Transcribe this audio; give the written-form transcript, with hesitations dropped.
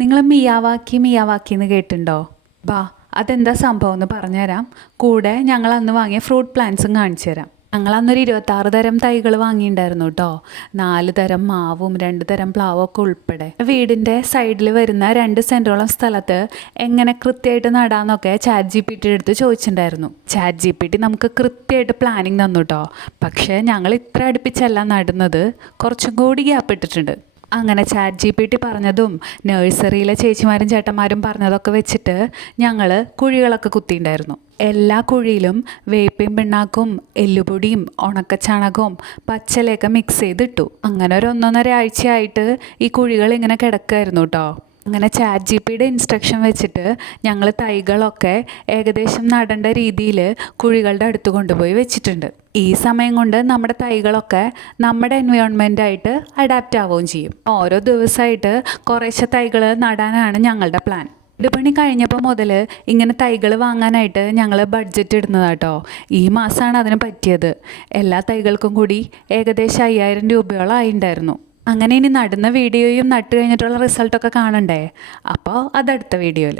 നിങ്ങൾ Miyawaki Miyawaki എന്ന് കേട്ടിട്ടുണ്ടോ? ബാ അതെന്താ സംഭവം എന്ന് പറഞ്ഞുതരാം. കൂടെ ഞങ്ങൾ അന്ന് വാങ്ങിയ ഫ്രൂട്ട് പ്ലാന്റ്സും കാണിച്ചു തരാം. ഞങ്ങൾ അന്നൊരു 26 തരം തൈകൾ വാങ്ങിയിട്ടുണ്ടായിരുന്നു കേട്ടോ. 4 തരം മാവും 2 തരം പ്ലാവും ഒക്കെ ഉൾപ്പെടെ. വീടിൻ്റെ സൈഡിൽ വരുന്ന 2 സെൻറ്റോളം സ്ഥലത്ത് എങ്ങനെ കൃത്യമായിട്ട് നടാന്നൊക്കെ ChatGPT എടുത്ത് ചോദിച്ചിട്ടുണ്ടായിരുന്നു. ChatGPT നമുക്ക് കൃത്യമായിട്ട് പ്ലാനിങ് തന്നു കേട്ടോ. പക്ഷേ ഞങ്ങൾ ഇത്ര അടുപ്പിച്ചല്ല നടുന്നത്, കുറച്ചും കൂടി ഗ്യാപ്പ് ഇട്ടിട്ടുണ്ട്. അങ്ങനെ ChatGPT പറഞ്ഞതും നഴ്സറിയിലെ ചേച്ചിമാരും ചേട്ടന്മാരും പറഞ്ഞതൊക്കെ വെച്ചിട്ട് ഞങ്ങൾ കുഴികളൊക്കെ കുത്തിയിട്ടുണ്ടായിരുന്നു. എല്ലാ കുഴിയിലും വേപ്പിൻ പിണ്ണാക്കും എല്ലുപൊടിയും ഉണക്കച്ചാണകവും പച്ചിലയൊക്കെ മിക്സ് ചെയ്തിട്ടു. അങ്ങനെ ഒരു 1.5 ആഴ്ചയായിട്ട് ഈ കുഴികൾ ഇങ്ങനെ കിടക്കുമായിരുന്നു കേട്ടോ. അങ്ങനെ ChatGPTയുടെ ഇൻസ്ട്രക്ഷൻ വെച്ചിട്ട് ഞങ്ങൾ തൈകളൊക്കെ ഏകദേശം നടേണ്ട രീതിയിൽ കുഴികളുടെ അടുത്ത് കൊണ്ടുപോയി വെച്ചിട്ടുണ്ട്. ഈ സമയം കൊണ്ട് നമ്മുടെ തൈകളൊക്കെ നമ്മുടെ എൻവയോൺമെൻറ്റായിട്ട് അഡാപ്റ്റ് ആവുകയും ചെയ്യും. ഓരോ ദിവസമായിട്ട് കുറേശ്ശെ തൈകൾ നടാനാണ് ഞങ്ങളുടെ പ്ലാൻ. വീട് പണി കഴിഞ്ഞപ്പോൾ മുതൽ ഇങ്ങനെ തൈകൾ വാങ്ങാനായിട്ട് ഞങ്ങൾ ബഡ്ജറ്റ് ഇടുന്നതാട്ടോ. ഈ മാസമാണ് അതിന് പറ്റിയത്. എല്ലാ തൈകൾക്കും കൂടി ഏകദേശം 5000 രൂപയോളം ആയിട്ടുണ്ടായിരുന്നു. അങ്ങനെ ഇനി നടുന്ന വീഡിയോയും നട്ട് കഴിഞ്ഞിട്ടുള്ള റിസൾട്ടൊക്കെ കാണണ്ടേ? അപ്പോൾ അതടുത്ത വീഡിയോയിൽ.